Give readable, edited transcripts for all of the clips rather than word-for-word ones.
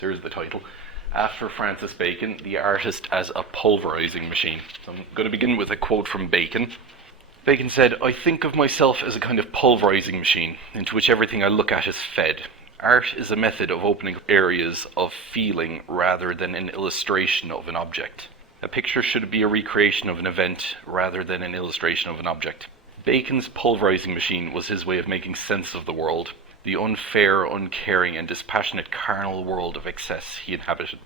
So here's the title. After Francis Bacon, the artist as a pulverising machine. So I'm going to begin with a quote from Bacon. Bacon said, "I think of myself as a kind of pulverising machine, into which everything I look at is fed. Art is a method of opening up areas of feeling rather than an illustration of an object. A picture should be a recreation of an event rather than an illustration of an object." Bacon's pulverising machine was his way of making sense of the world, the unfair, uncaring, and dispassionate carnal world of excess he inhabited.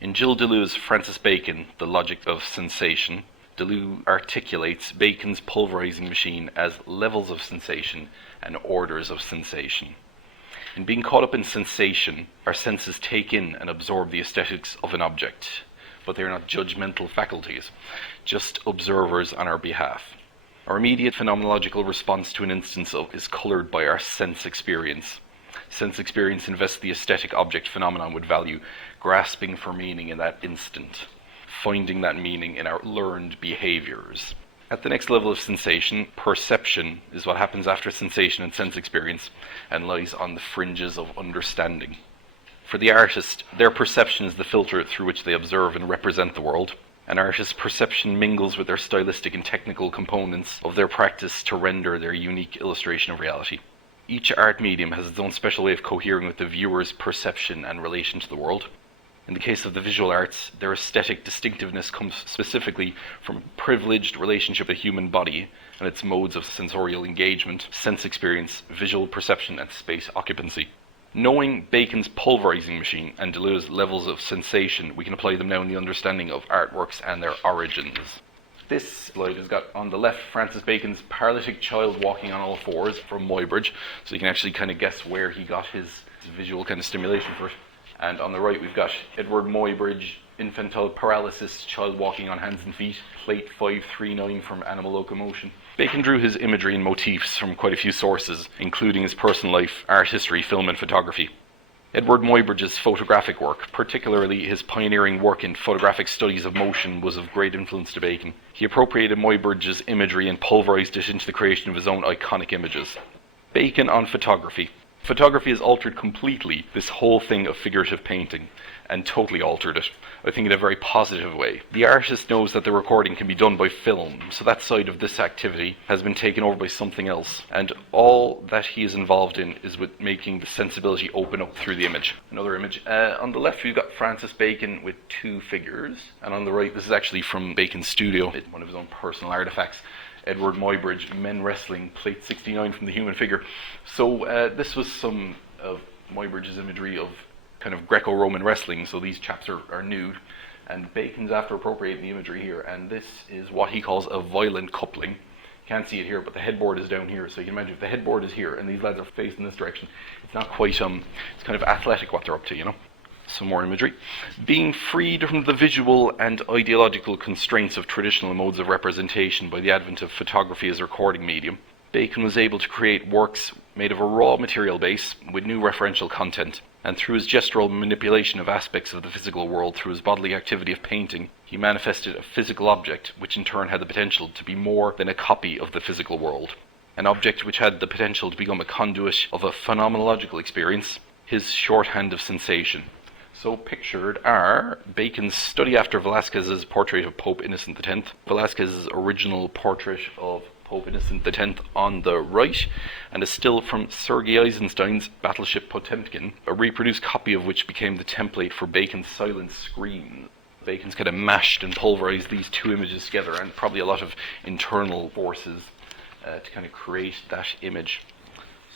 In Gilles Deleuze's Francis Bacon, The Logic of Sensation, Deleuze articulates Bacon's pulverising machine as levels of sensation and orders of sensation. In being caught up in sensation, our senses take in and absorb the aesthetics of an object, but they are not judgmental faculties, just observers on our behalf. Our immediate phenomenological response to an instance is coloured by our sense experience. Sense experience invests the aesthetic object phenomenon with value, grasping for meaning in that instant, finding that meaning in our learned behaviours. At the next level of sensation, perception is what happens after sensation and sense experience, and lies on the fringes of understanding. For the artist, their perception is the filter through which they observe and represent the world. An artist's perception mingles with their stylistic and technical components of their practice to render their unique illustration of reality. Each art medium has its own special way of cohering with the viewer's perception and relation to the world. In the case of the visual arts, their aesthetic distinctiveness comes specifically from a privileged relationship with the human body and its modes of sensorial engagement, sense experience, visual perception, and space occupancy. Knowing Bacon's pulverising machine and Deleuze's levels of sensation, we can apply them now in the understanding of artworks and their origins. This slide has got on the left Francis Bacon's paralytic child walking on all fours from Muybridge, so you can actually kind of guess where he got his visual kind of stimulation for it. And on the right we've got Edward Muybridge, infantile paralysis, child walking on hands and feet, plate 539 from Animal Locomotion. Bacon drew his imagery and motifs from quite a few sources, including his personal life, art history, film and photography. Edward Muybridge's photographic work, particularly his pioneering work in photographic studies of motion, was of great influence to Bacon. He appropriated Muybridge's imagery and pulverised it into the creation of his own iconic images. Bacon on photography. Photography has altered completely this whole thing of figurative painting, and totally altered it, I think in a very positive way. The artist knows that the recording can be done by film, so that side of this activity has been taken over by something else, and all that he is involved in is with making the sensibility open up through the image. Another image. On the left we've got Francis Bacon with two figures, and on the right, this is actually from Bacon's studio, one of his own personal artifacts. Edward Muybridge, men wrestling, plate 69 from the human figure. So this was some of Muybridge's imagery of kind of Greco-Roman wrestling, so these chaps are nude, and Bacon's after appropriating the imagery here, and this is what he calls a violent coupling. You can't see it here, but the headboard is down here, so you can imagine if the headboard is here and these lads are facing this direction, it's not quite, it's kind of athletic what they're up to, you know. Some more imagery. Being freed from the visual and ideological constraints of traditional modes of representation by the advent of photography as a recording medium, Bacon was able to create works made of a raw material base with new referential content, and through his gestural manipulation of aspects of the physical world through his bodily activity of painting, he manifested a physical object which in turn had the potential to be more than a copy of the physical world. An object which had the potential to become a conduit of a phenomenological experience, his shorthand of sensation. So pictured are Bacon's study after Velázquez's portrait of Pope Innocent X, Velázquez's original portrait of Pope Innocent X on the right, and a still from Sergei Eisenstein's Battleship Potemkin, a reproduced copy of which became the template for Bacon's silent scream. Bacon's kind of mashed and pulverised these two images together, and probably a lot of internal forces to kind of create that image.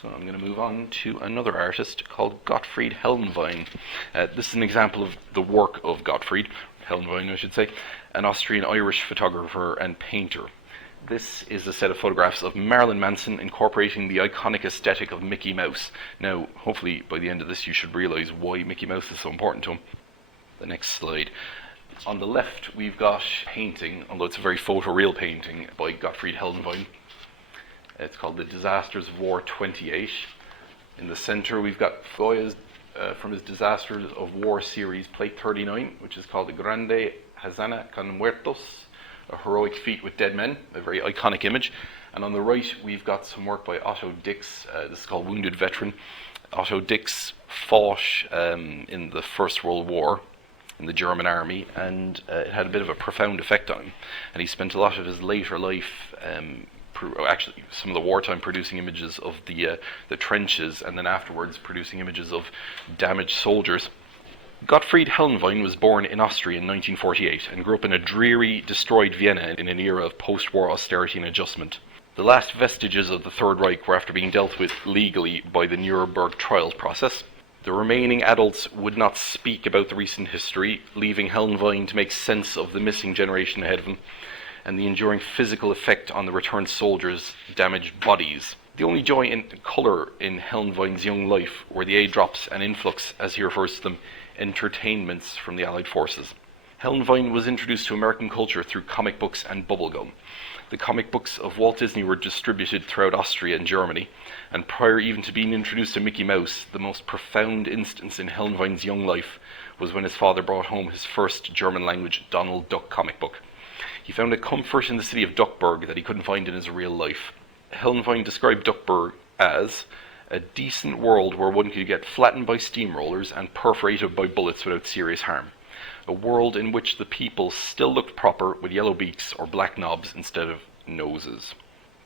So I'm going to move on to another artist called Gottfried Helnwein. This is an example of the work of Gottfried Helnwein, I should say, an Austrian-Irish photographer and painter. This is a set of photographs of Marilyn Manson incorporating the iconic aesthetic of Mickey Mouse. Now, hopefully by the end of this you should realise why Mickey Mouse is so important to him. The next slide. On the left we've got painting, although it's a very photoreal painting, by Gottfried Helnwein. It's called The Disasters of War 28. In the centre we've got Goya's from his Disasters of War series, plate 39, which is called the Grande Hazana con Muertos, a heroic feat with dead men, a very iconic image. And on the right we've got some work by Otto Dix, this is called Wounded Veteran, Otto Dix fought in the First World War in the German army, and it had a bit of a profound effect on him. And he spent a lot of his later life, actually some of the wartime, producing images of the trenches, and then afterwards producing images of damaged soldiers. Gottfried Helnwein was born in Austria in 1948 and grew up in a dreary, destroyed Vienna in an era of post-war austerity and adjustment. The last vestiges of the Third Reich were after being dealt with legally by the Nuremberg trials process. The remaining adults would not speak about the recent history, leaving Helnwein to make sense of the missing generation ahead of him and the enduring physical effect on the returned soldiers' damaged bodies. The only joy and colour in Helnwein's young life were the aid drops and influx, as he refers to them, entertainments from the Allied forces. Helnwein was introduced to American culture through comic books and bubblegum. The comic books of Walt Disney were distributed throughout Austria and Germany, and prior even to being introduced to Mickey Mouse, the most profound instance in Helnwein's young life was when his father brought home his first German-language Donald Duck comic book. He found a comfort in the city of Duckburg that he couldn't find in his real life. Helnwein described Duckburg as a decent world where one could get flattened by steamrollers and perforated by bullets without serious harm. A world in which the people still looked proper with yellow beaks or black knobs instead of noses.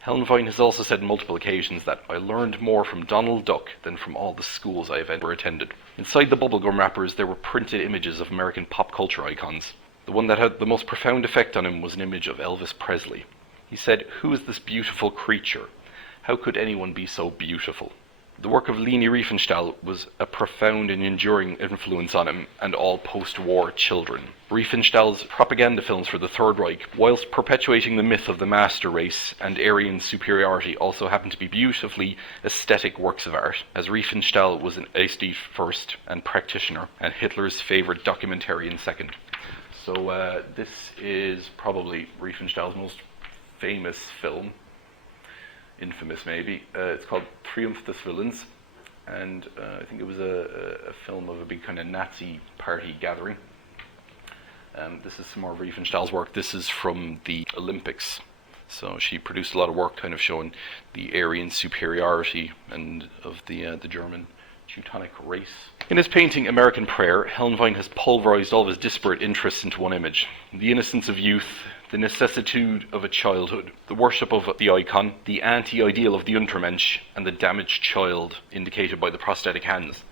Helnwein has also said on multiple occasions that I learned more from Donald Duck than from all the schools I have ever attended. Inside the bubblegum wrappers there were printed images of American pop culture icons. The one that had the most profound effect on him was an image of Elvis Presley. He said, "Who is this beautiful creature? How could anyone be so beautiful?" The work of Leni Riefenstahl was a profound and enduring influence on him and all post-war children. Riefenstahl's propaganda films for the Third Reich, whilst perpetuating the myth of the master race and Aryan superiority, also happened to be beautifully aesthetic works of art, as Riefenstahl was an aesthete first and practitioner, and Hitler's favourite documentarian second. So this is probably Riefenstahl's most famous film. Infamous maybe. It's called Triumph des Willens, and I think it was a film of a big kind of Nazi party gathering. This is some more of Riefenstahl's work. This is from the Olympics. So she produced a lot of work kind of showing the Aryan superiority and of the German Teutonic race. In his painting American Prayer, Helnwein has pulverized all of his disparate interests into one image. The innocence of youth, the necessitude of a childhood, the worship of the icon, the anti-ideal of the Untermensch, and the damaged child indicated by the prosthetic hands.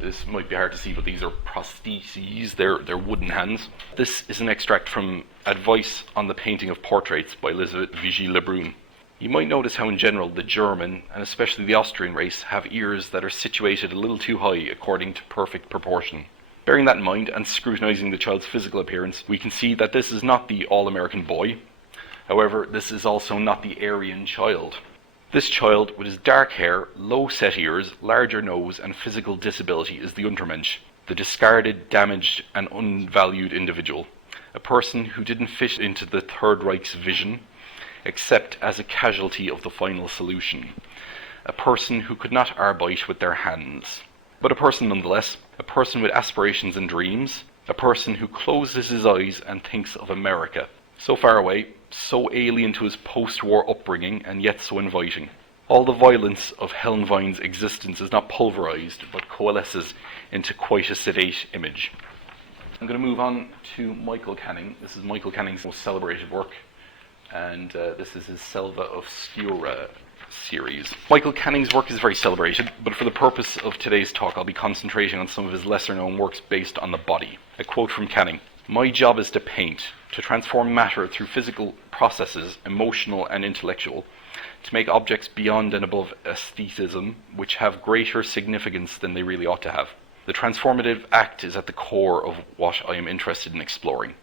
This might be hard to see, but these are prostheses, they're wooden hands. This is an extract from Advice on the Painting of Portraits by Elisabeth Vigée-Lebrun. You might notice how in general the German, and especially the Austrian race, have ears that are situated a little too high according to perfect proportion. Bearing that in mind and scrutinizing the child's physical appearance, we can see that this is not the all-American boy. However, this is also not the Aryan child. This child, with his dark hair, low-set ears, larger nose, and physical disability, is the Untermensch, the discarded, damaged, and unvalued individual. A person who didn't fit into the Third Reich's vision, except as a casualty of the final solution. A person who could not arbeit with their hands. But a person nonetheless, a person with aspirations and dreams, a person who closes his eyes and thinks of America. So far away, so alien to his post-war upbringing, and yet so inviting. All the violence of Helnwein's existence is not pulverized, but coalesces into quite a sedate image. I'm going to move on to Michael Canning. This is Michael Canning's most celebrated work, and this is his Selva Obscura series. Michael Canning's work is very celebrated, but for the purpose of today's talk I'll be concentrating on some of his lesser known works based on the body. A quote from Canning: "My job is to paint, to transform matter through physical processes, emotional and intellectual, to make objects beyond and above aestheticism, which have greater significance than they really ought to have. The transformative act is at the core of what I am interested in exploring."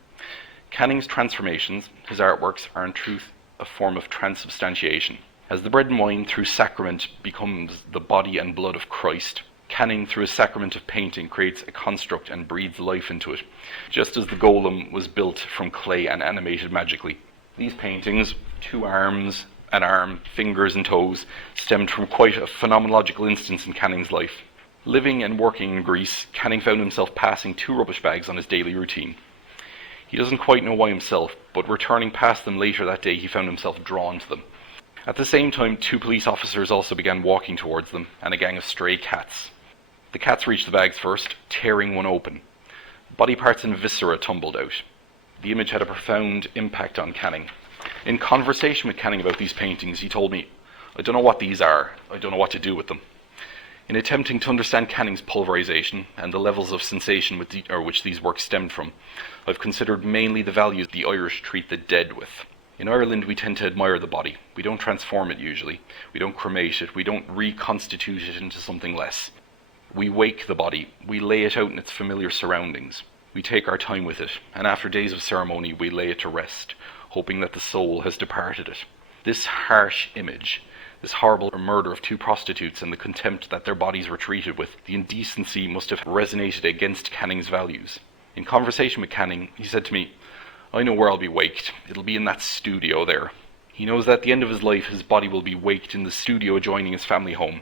Canning's transformations, his artworks, are in truth a form of transubstantiation. As the bread and wine through sacrament becomes the body and blood of Christ, Canning through a sacrament of painting creates a construct and breathes life into it, just as the golem was built from clay and animated magically. These paintings, 2 arms, an arm, fingers and toes, stemmed from quite a phenomenological instance in Canning's life. Living and working in Greece, Canning found himself passing 2 rubbish bags on his daily routine. He doesn't quite know why himself, but returning past them later that day he found himself drawn to them. At the same time, 2 police officers also began walking towards them, and a gang of stray cats. The cats reached the bags first, tearing one open. Body parts and viscera tumbled out. The image had a profound impact on Canning. In conversation with Canning about these paintings, he told me, "I don't know what these are. I don't know what to do with them." In attempting to understand Canning's pulverization and the levels of sensation which these works stemmed from, I've considered mainly the values the Irish treat the dead with. In Ireland, we tend to admire the body. We don't transform it usually. We don't cremate it. We don't reconstitute it into something less. We wake the body. We lay it out in its familiar surroundings. We take our time with it, and after days of ceremony, we lay it to rest, hoping that the soul has departed it. This harsh image, this horrible murder of 2 prostitutes and the contempt that their bodies were treated with, the indecency must have resonated against Canning's values. In conversation with Canning, he said to me, "I know where I'll be waked. It'll be in that studio there." He knows that at the end of his life, his body will be waked in the studio adjoining his family home.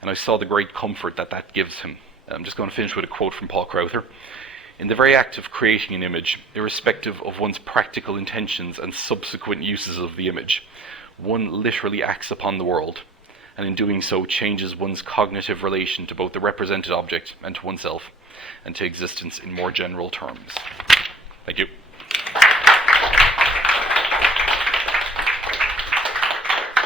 And I saw the great comfort that gives him. I'm just going to finish with a quote from Paul Crowther. "In the very act of creating an image, irrespective of one's practical intentions and subsequent uses of the image, one literally acts upon the world, and in doing so changes one's cognitive relation to both the represented object and to oneself, and to existence in more general terms." Thank you.